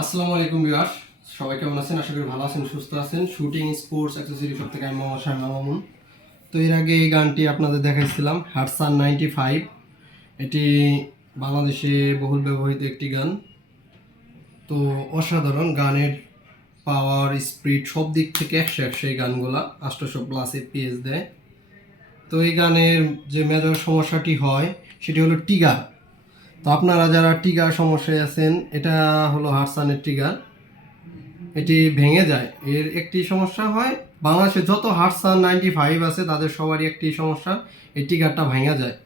আসসালামু আলাইকুম ভিউয়ার্স। সবাই কেমন আছেন? আশা করি ভালো আছেন, সুস্থ আছেন। শুটিং, স্পোর্টস অ্যাক্সেসরি সব থেকে আমি মামুন তো এর আগে এই গানটি আপনাদের দেখাইছিলাম হাটসান নাইনটি ফাইভ এটি বাংলাদেশে বহুল ব্যবহৃত একটি গান। তো অসাধারণ গানের পাওয়ার স্পিড সব দিক থেকে একশো একশো এই গানগুলা আষ্টশো প্লাস এপিএস দেয়। তো এই গানের যে মেজর সমস্যাটি হয়, সেটি হলো টিগার তো আপনারা যারা টিগার সমস্যায় আছেন, এটা হলো হারসানের টিগার এটি ভেঙে যায়। এর একটি সমস্যা হয়, বাংলাদেশে যত হারসান নাইনটি ফাইভ আছে, তাদের সবারই একটি সমস্যা, এই টিগারটা ভেঙে যায়।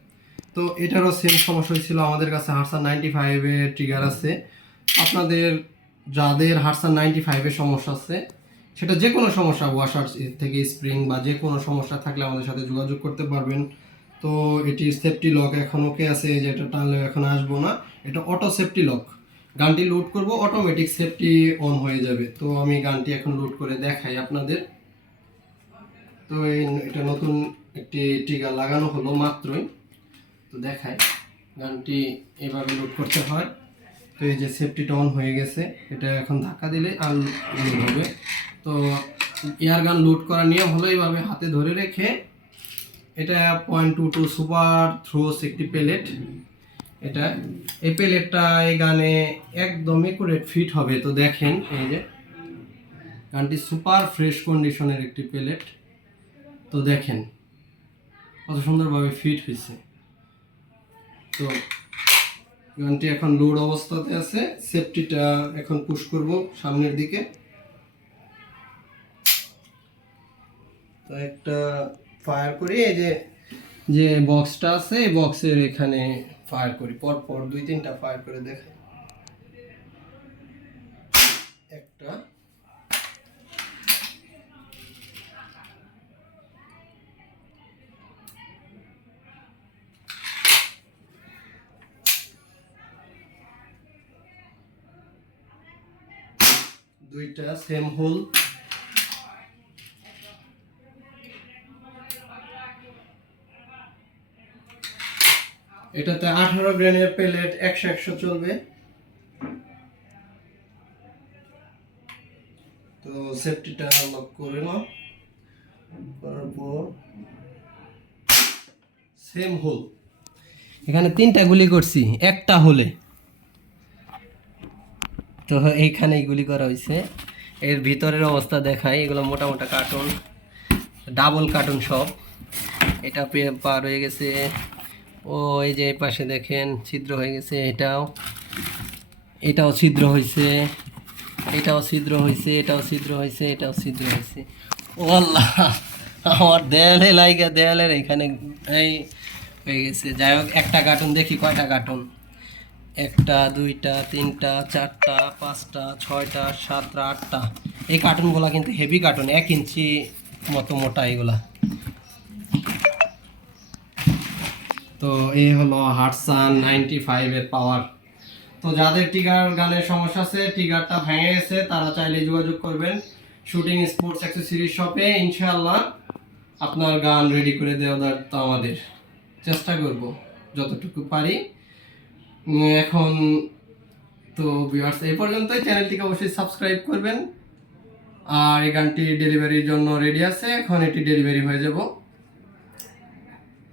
তো এটারও সেম সমস্যা হয়েছিল আমাদের কাছে, হারসান নাইনটি ফাইভের ট্রিগার আছে। আপনাদের যাদের হারসান নাইনটি ফাইভের সমস্যা আছে, সেটা যে কোনো সমস্যা ওয়াশার থেকে স্প্রিং বা যে কোনো সমস্যা থাকলে আমাদের সাথে যোগাযোগ করতে পারবেন। তো এটির সেফটি লক এখন ওকে আছে যে এটা টানলে এখন আসব না। এটা অটো সেফটি লক গানটি লোড করব অটোমেটিক সেফটি অন হয়ে যাবে। তো আমি গানটি এখন লোড করে দেখাই আপনাদের। তো এই এটা নতুন একটি টিকা লাগানো হলো মাত্রই। তো দেখাই, গানটি এভাবে লোড করতে হয়। তো এই যে সেফটিটা অন হয়ে গেছে, এটা এখন ধাক্কা দিলে আর হবে। তো এয়ার গান লোড করার নিয়ম হলো এইভাবে হাতে ধরে রেখে এটা point two two super throws একটি প্লেট এটা, এই প্লেটটা এই গানে একদম একুরেট ফিট হবে, তো দেখেন এই যে। গানটি সুপার ফ্রেশ কন্ডিশনের একটি প্লেট তো দেখেন, কত সুন্দরভাবে ফিট হয়েছে। তো গানটি এখন লোড অবস্থাতে আছে সেফটিটা এখন পুশ করব সামনের দিকে। তো একটা ফায়ার করি, এই যে যে বক্সটা আছে, এই বক্সের এখানে ফায়ার করি পর পর দুই তিনটা ফায়ার করে দেখাই। একটা, দুইটা সেম হোল এটাতে আঠারো গ্রেনের প্লেট একশো একশো চলবে। তো সেফটিটা লক করে নাও। করার সেম হোল এখানে তিনটা গুলি করছি, একটা হলে তো এইখানেই গুলি করা হয়েছে। এর ভিতরের অবস্থা দেখাই, এগুলো মোটা মোটা কার্টুন ডাবল কার্টুন সব। এটা পার হয়ে গেছে ও, এই যে এই পাশে দেখেন, ছিদ্র হয়ে গেছে, এটাও। এটাও ছিদ্র হয়েছে, এটাও ছিদ্র হয়েছে, এটাও ছিদ্র হয়েছে, এটাও ছিদ্র হয়েছে। ও আল্লাহ আমার দেয়ালে লাইগা, দেয়ালের এখানে এই হয়ে গেছে। যাই হোক, একটা কার্টুন দেখি, কয়টা কার্টুন? একটা, দুইটা, তিনটা, চারটা, পাঁচটা, ছয়টা, সাতটা, আটটা। এই কার্টুনগুলো কিন্তু হেভি কার্টুন এক ইঞ্চি মতো মোটা এগুলা। তো এই হলো হাটসান নাইনটি ফাইভের পাওয়ার তো যাদের টিগার গানের সমস্যা আছে টিগারটা ভেঙে গেছে, তারা চাইলে যোগাযোগ করবেন শুটিং স্পোর্টস অ্যাক্সেসরি শপে ইনশাআল্লাহ আপনার গান রেডি করে দেওয়ার তো আমাদের। চেষ্টা করব যতটুকু পারি। এখন তো ভিউয়ার্স এই পর্যন্তই। চ্যানেলটিকে অবশ্যই সাবস্ক্রাইব করবেন। আর এই গানটি ডেলিভারির জন্য রেডি আছে। এখন এটি ডেলিভারি হয়ে যাব।